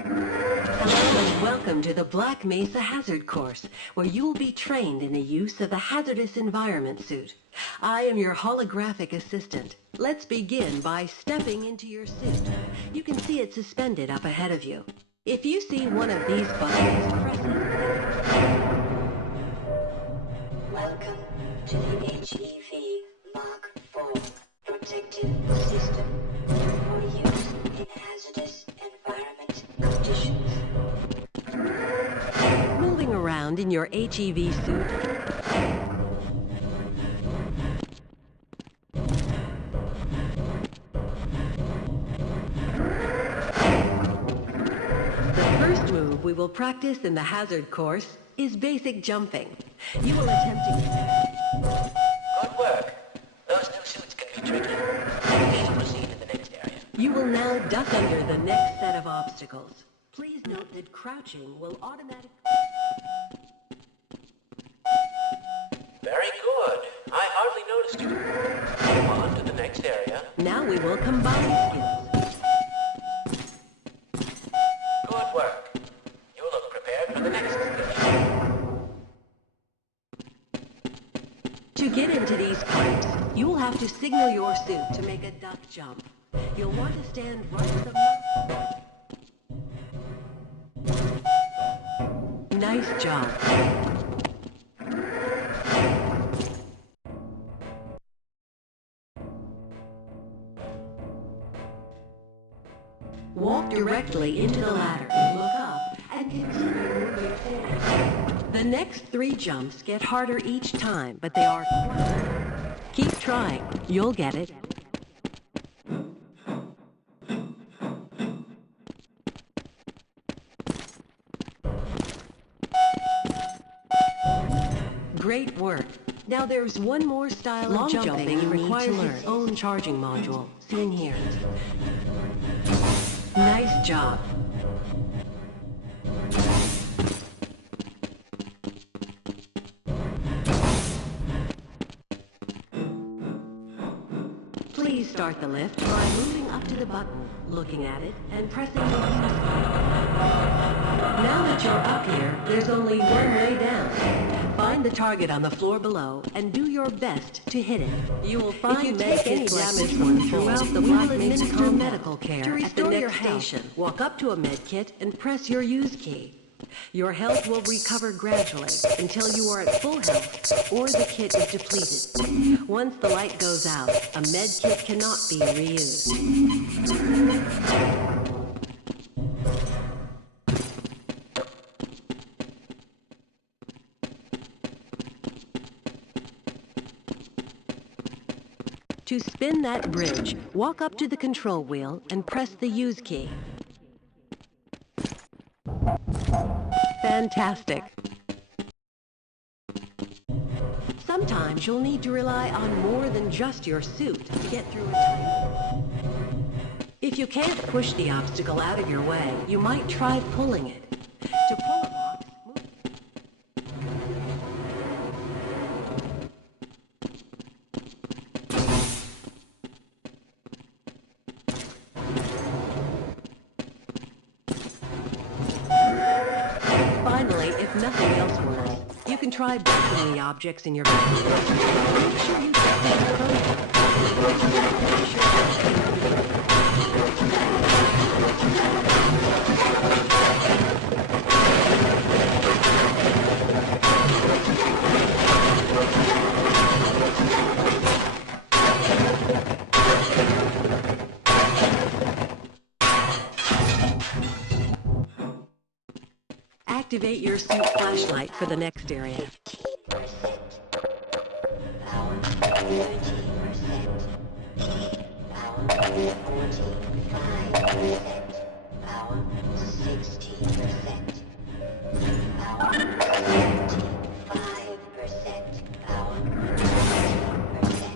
Hello and welcome to the Black Mesa Hazard course, where you will be trained in the use of the hazardous environment suit. I am your holographic assistant. Let's begin by stepping into your suit. You can see it suspended up ahead of you. If you see one of these buttons, press it. Welcome to the HEV Mark IV protective system for use in hazardous environment conditions. Moving around in your HEV suit, the first move we will practice in the hazard course is basic jumping. You will attempt to... Good work. Those new suits can be tricky. Please proceed to the next area. You will now duck under the next set of obstacles. Please note that crouching will automatically... Very good. I hardly noticed you. Move on to the next area. Now we will combine skills. Good work. You look prepared for the next stage. To get into these pipes, you will have to signal your suit to make a duck jump. You'll want to stand right at the... Nice job. Walk directly into the ladder, look up, and continue moving forward. The next 3 jumps get harder each time, but they are fun. Keep trying. You'll get it. Great work. Now there's one more style of jumping you requires its own charging module, seen here. Nice job. Please start the lift by moving up to the button, looking at it, and pressing the use button. Now that you're up here, there's only one way down. Find the target on the floor below and do your best to hit it. You will find any damaged one throughout the Black Mesa compound. Medical care to restore your station. Walk up to a med kit and press your use key. Your health will recover gradually until you are at full health or the kit is depleted. Once the light goes out, a med kit cannot be reused. To spin that bridge, walk up to the control wheel and press the use key. Fantastic. Sometimes you'll need to rely on more than just your suit to get through a tight. If you can't push the obstacle out of your way, you might try pulling it. To pull a box, move. Finally, if nothing else works, you can try breaking the objects in your bag. Make sure you set the program. Activate your suit flashlight for the next area. 50%. Power 30%. Power 45%. Power 60%. Power 75%. Power 90%.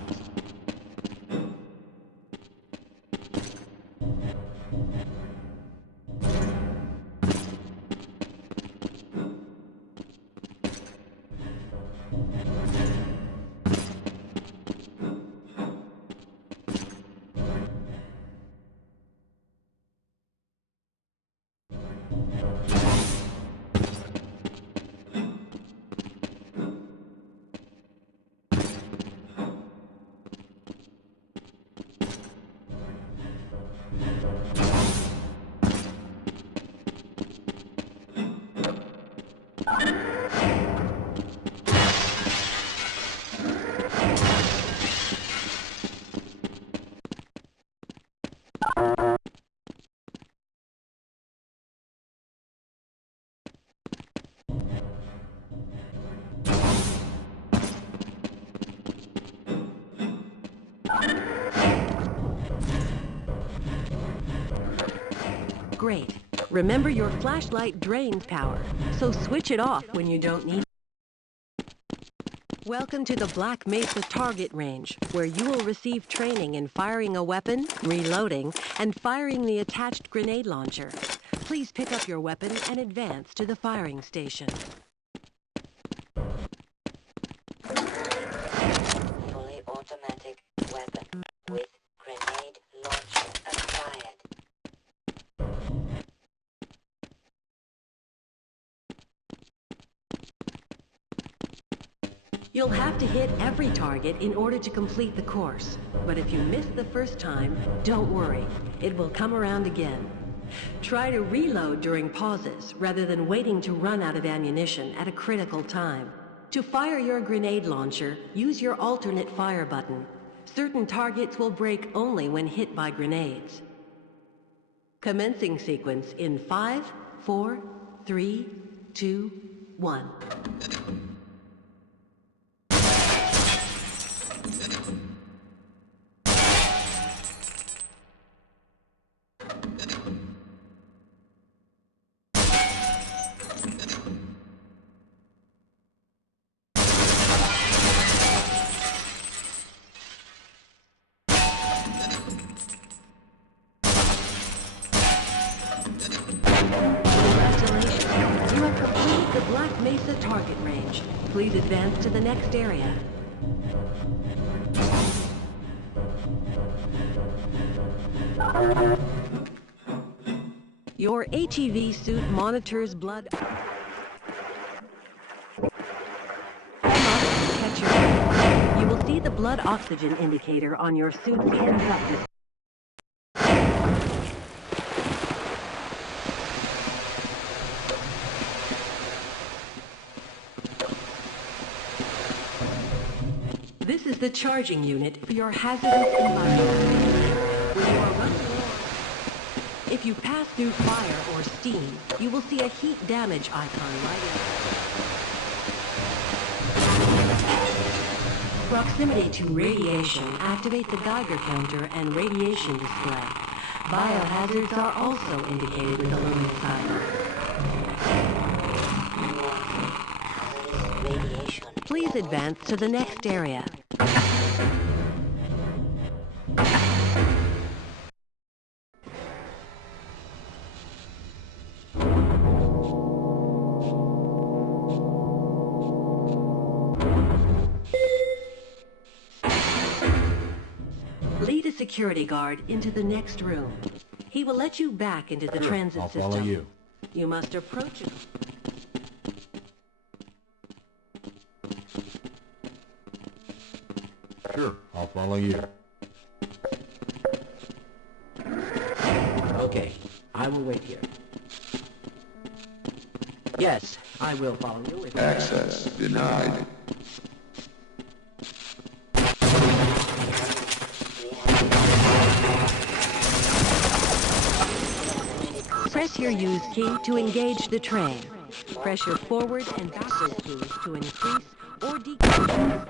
Great. Remember your flashlight drains power, so switch it off when you don't need it. Welcome to the Black Mesa target range, where you will receive training in firing a weapon, reloading, and firing the attached grenade launcher. Please pick up your weapon and advance to the firing station. Fully automatic weapon with grenade launcher acquired. You'll have to hit every target in order to complete the course. But if you miss the first time, don't worry. It will come around again. Try to reload during pauses rather than waiting to run out of ammunition at a critical time. To fire your grenade launcher, use your alternate fire button. Certain targets will break only when hit by grenades. Commencing sequence in 5, 4, 3, 2, 1. Black Mesa target range. Please advance to the next area. Your HEV suit monitors blood. Catch your breath. You will see the blood oxygen indicator on your suit's heads-up display. This is the charging unit for your hazardous environment. When you are running low, if you pass through fire or steam, you will see a heat damage icon right in. Proximity to radiation activates the Geiger counter and radiation display. Biohazards are also indicated with a luminous icon. Radiation. Please advance to the next area. Lead a security guard into the next room. He will let you back into the transit system. I'll follow you. You must approach it. Sure, I'll follow you. Okay, I will wait here. Yes, I will follow you. Access denied. Press your use key to engage the train. Press your forward and backward keys to increase or decrease.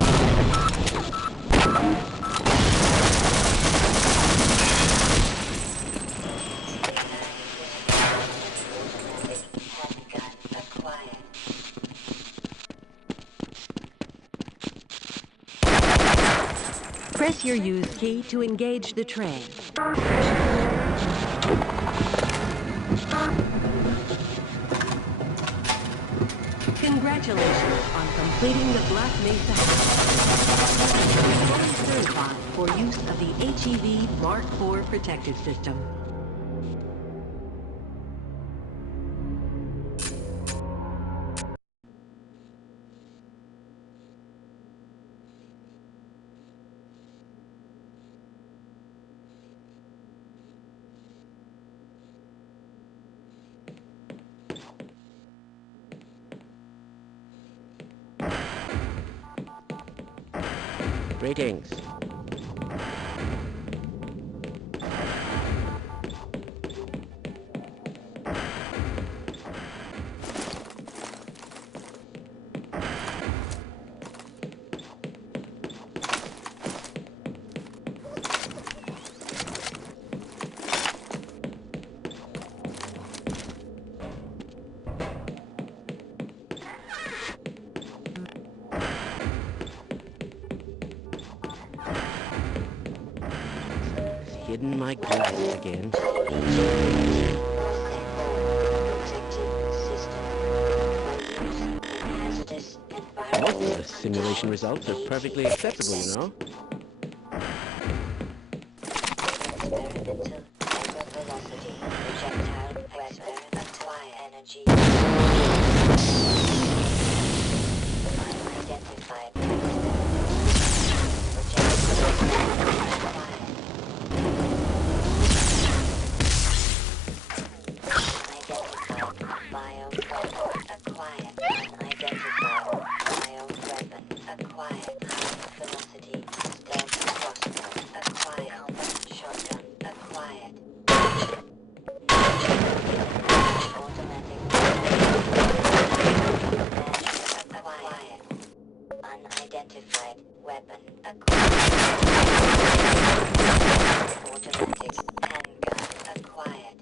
Press your use key to engage the train. Congratulations on completing the Black Mesa. Fully certified for use of the HEV Mark IV protective system. Greetings. hidden my glasses again. Most of the simulation results are perfectly acceptable, you know. Experimental hypervelocity projectile weapon acquire energy. Unidentified projectile acquired. Unidentified bioweapon acquired. Unidentified bioweapon acquired. High velocity stealth crossbow acquired. Shotgun acquired. Automatic acquired. Unidentified weapon acquired. Automatic handgun acquired.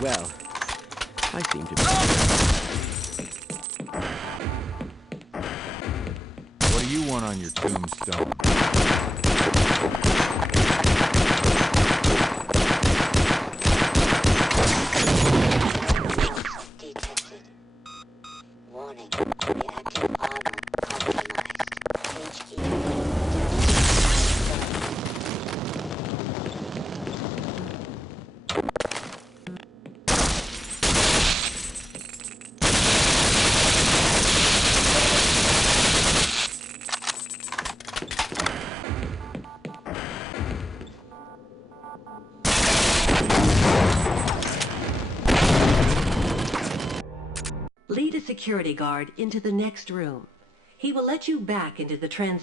Well, I seem to be... What do you want on your tombstone? Detected. Warning. Reactive armor compromised. HEV Lead a security guard into the next room. He will let you back into the transit